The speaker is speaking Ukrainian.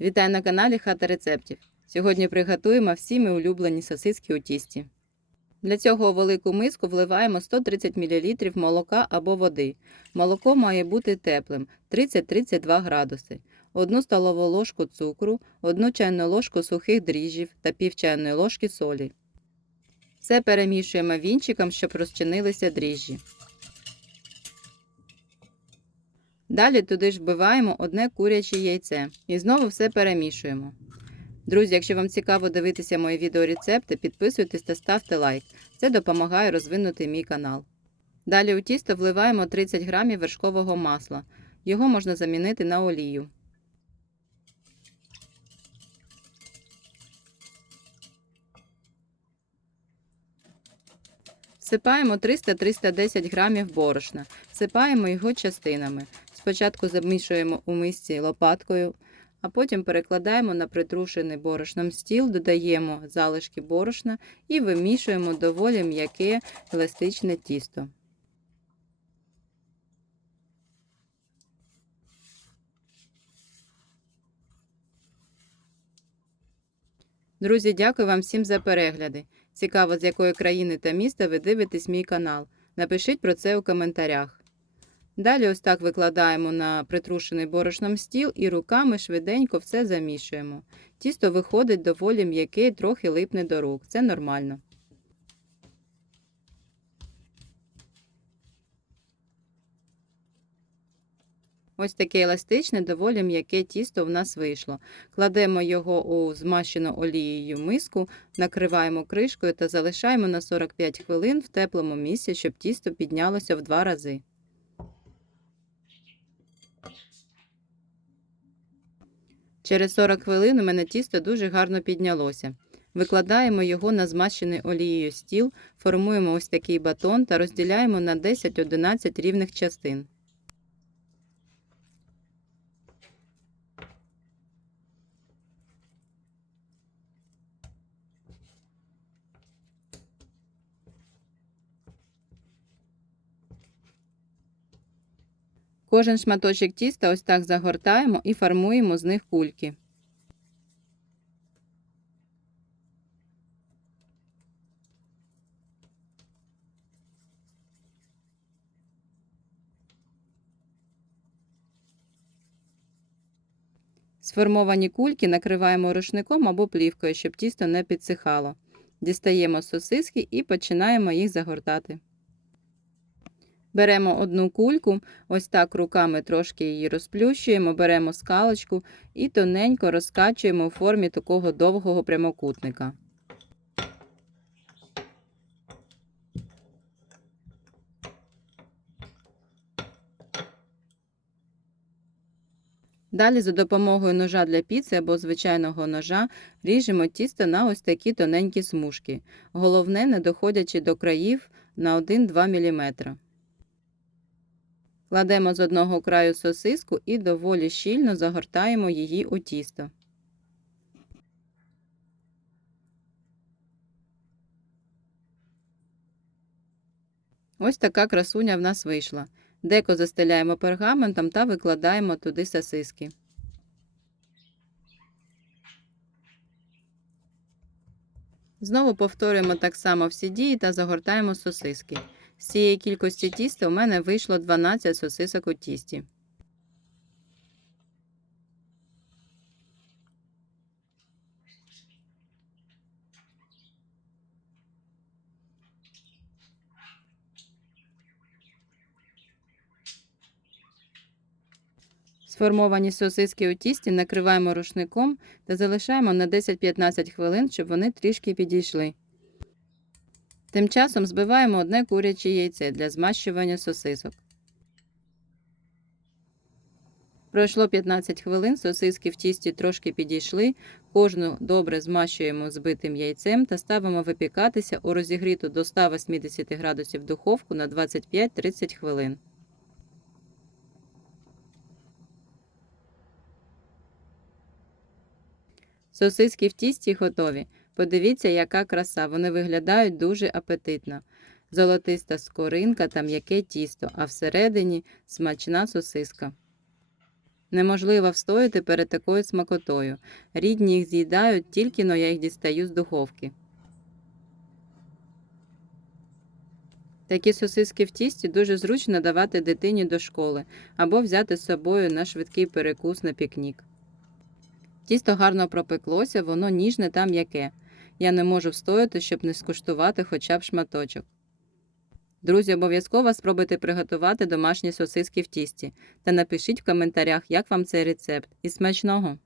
Вітаю на каналі Хата рецептів. Сьогодні приготуємо всі ми улюблені сосиски у тісті. Для цього у велику миску вливаємо 130 мл молока або води. Молоко має бути теплим 30-32 градуси, 1 столову ложку цукру, 1 чайну ложку сухих дріжджів та пів чайної ложки солі. Все перемішуємо вінчиком, щоб розчинилися дріжджі. Далі туди ж вбиваємо одне куряче яйце і знову все перемішуємо. Друзі, якщо вам цікаво дивитися мої відеорецепти, підписуйтесь та ставте лайк. Це допомагає розвинути мій канал. Далі у тісто вливаємо 30 г вершкового масла. Його можна замінити на олію. Всипаємо 300-310 грамів борошна. Всипаємо його частинами. Спочатку замішуємо у мисці лопаткою, а потім перекладаємо на притрушений борошном стіл, додаємо залишки борошна і вимішуємо доволі м'яке еластичне тісто. Друзі, дякую вам всім за перегляди. Цікаво, з якої країни та міста ви дивитесь мій канал. Напишіть про це у коментарях. Далі ось так викладаємо на притрушений борошном стіл і руками швиденько все замішуємо. Тісто виходить доволі м'яке трохи липне до рук. Це нормально. Ось таке еластичне, доволі м'яке тісто в нас вийшло. Кладемо його у змащену олією миску, накриваємо кришкою та залишаємо на 45 хвилин в теплому місці, щоб тісто піднялося в два рази. Через 40 хвилин у мене тісто дуже гарно піднялося. Викладаємо його на змащений олією стіл, формуємо ось такий батон та розділяємо на 10-11 рівних частин. Кожен шматочок тіста ось так загортаємо і формуємо з них кульки. Сформовані кульки накриваємо рушником або плівкою, щоб тісто не підсихало. Дістаємо сосиски і починаємо їх загортати. Беремо одну кульку, ось так руками трошки її розплющуємо, беремо скалочку і тоненько розкачуємо у формі такого довгого прямокутника. Далі за допомогою ножа для піци або звичайного ножа ріжемо тісто на ось такі тоненькі смужки. Головне, не доходячи до країв на 1-2 мм. Кладемо з одного краю сосиску і доволі щільно загортаємо її у тісто. Ось така красуня в нас вийшла. Деко застеляємо пергаментом та викладаємо туди сосиски. Знову повторюємо так само всі дії та загортаємо сосиски. З цієї кількості тіста у мене вийшло 12 сосисок у тісті. Сформовані сосиски у тісті накриваємо рушником та залишаємо на 10-15 хвилин, щоб вони трішки підійшли. Тим часом збиваємо одне куряче яйце для змащування сосисок. Пройшло 15 хвилин, сосиски в тісті трошки підійшли, кожну добре змащуємо збитим яйцем та ставимо випікатися у розігріту до 180 градусів духовку на 25-30 хвилин. Сосиски в тісті готові. Подивіться, яка краса. Вони виглядають дуже апетитно. Золотиста скоринка та м'яке тісто, а всередині смачна сосиска. Неможливо встояти перед такою смакотою. Рідні їх з'їдають, тільки но я їх дістаю з духовки. Такі сосиски в тісті дуже зручно давати дитині до школи або взяти з собою на швидкий перекус на пікнік. Тісто гарно пропеклося, воно ніжне та м'яке. Я не можу встояти, щоб не скуштувати хоча б шматочок. Друзі, обов'язково спробуйте приготувати домашні сосиски в тісті та напишіть в коментарях, як вам цей рецепт. І смачного!